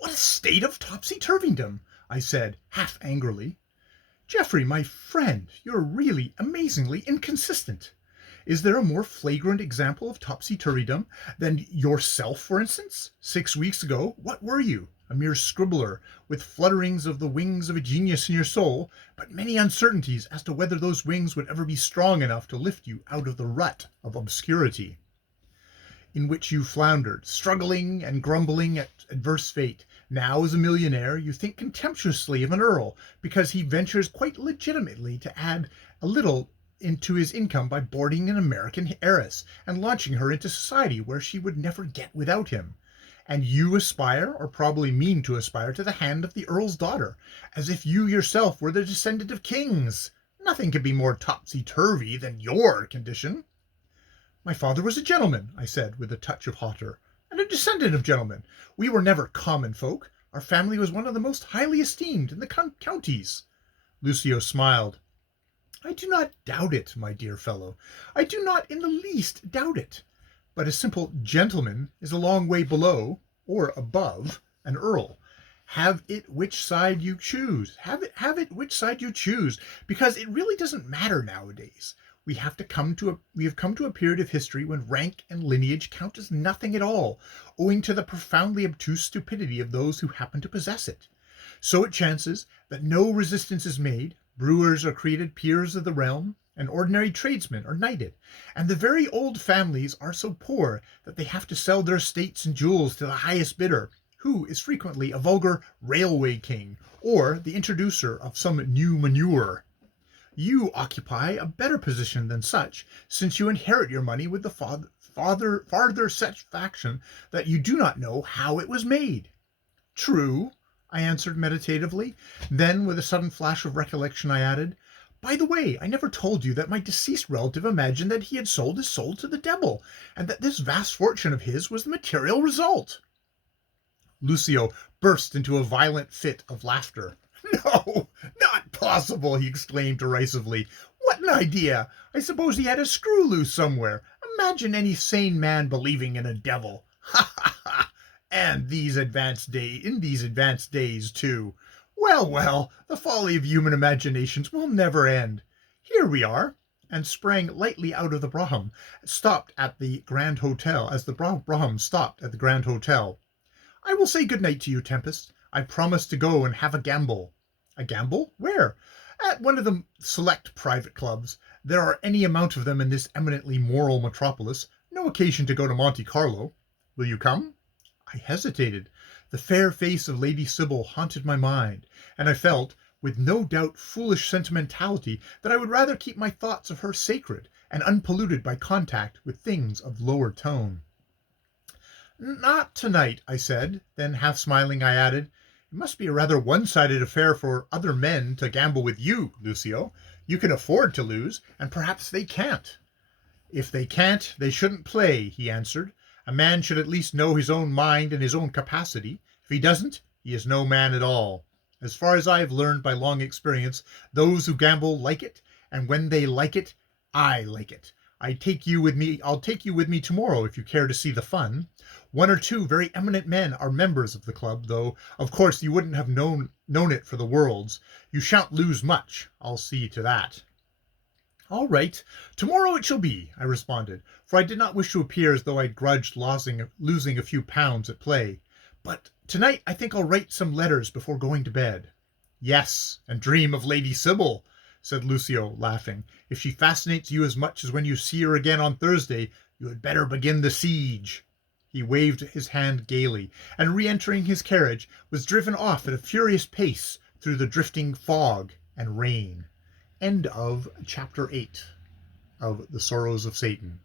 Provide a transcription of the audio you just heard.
What a state of topsy-turvydom, I said, half angrily. Geoffrey, my friend, you're really amazingly inconsistent. Is there a more flagrant example of topsy-turvydom than yourself, for instance? 6 weeks ago, what were you? A mere scribbler, with flutterings of the wings of a genius in your soul, but many uncertainties as to whether those wings would ever be strong enough to lift you out of the rut of obscurity in which you floundered, struggling and grumbling at adverse fate. Now, as a millionaire, you think contemptuously of an earl, because he ventures quite legitimately to add a little into his income by boarding an American heiress and launching her into society where she would never get without him. And you aspire, or probably mean to aspire, to the hand of the earl's daughter, as if you yourself were the descendant of kings. Nothing can be more topsy-turvy than your condition. My father was a gentleman, I said, with a touch of hauteur, and a descendant of gentlemen. We were never common folk. Our family was one of the most highly esteemed in the counties. Lucio smiled. I do not doubt it, my dear fellow. I do not in the least doubt it. But a simple gentleman is a long way below, or above, an earl. Have it which side you choose. Have it which side you choose, because it really doesn't matter nowadays. We have come to a period of history when rank and lineage count as nothing at all, owing to the profoundly obtuse stupidity of those who happen to possess it. So it chances that no resistance is made, brewers are created peers of the realm, and ordinary tradesmen are knighted, and the very old families are so poor that they have to sell their estates and jewels to the highest bidder, who is frequently a vulgar railway king, or the introducer of some new manure. You occupy a better position than such, since you inherit your money with the farther satisfaction that you do not know how it was made. True, I answered meditatively. Then, with a sudden flash of recollection, I added, by the way, I never told you that my deceased relative imagined that he had sold his soul to the devil, and that this vast fortune of his was the material result. Lucio burst into a violent fit of laughter. No, not possible, he exclaimed derisively. What an idea! I suppose he had a screw loose somewhere. Imagine any sane man believing in a devil. Ha ha ha! And in these advanced days, too. Well, the folly of human imaginations will never end. Here we are, and sprang lightly out of the brougham, stopped at the Grand Hotel, as the brougham stopped at the Grand Hotel. I will say good night to you, Tempest. I promise to go and have a gamble. A gamble? Where? At one of the select private clubs. There are any amount of them in this eminently moral metropolis. No occasion to go to Monte Carlo. Will you come? I hesitated. The fair face of Lady Sybil haunted my mind, and I felt, with no doubt foolish sentimentality, that I would rather keep my thoughts of her sacred and unpolluted by contact with things of lower tone. Not tonight, I said. Then, half smiling, I added, it must be a rather one-sided affair for other men to gamble with you, Lucio. You can afford to lose, and perhaps they can't. If they can't, they shouldn't play, he answered. A man should at least know his own mind and his own capacity. If he doesn't, he is no man at all. As far as I have learned by long experience, those who gamble like it, and when they like it, I like it. I'll take you with me tomorrow if you care to see the fun. One or two very eminent men are members of the club, though, of course, you wouldn't have known it for the worlds. You shan't lose much. I'll see to that. All right, tomorrow it shall be, I responded, for I did not wish to appear as though I grudged losing a few pounds at play. But tonight I think I'll write some letters before going to bed. Yes, and dream of Lady Sybil, said Lucio, laughing. If she fascinates you as much as when you see her again on Thursday, you had better begin the siege. He waved his hand gaily, and re-entering his carriage, was driven off at a furious pace through the drifting fog and rain. End of Chapter 8 of The Srrws of Satan.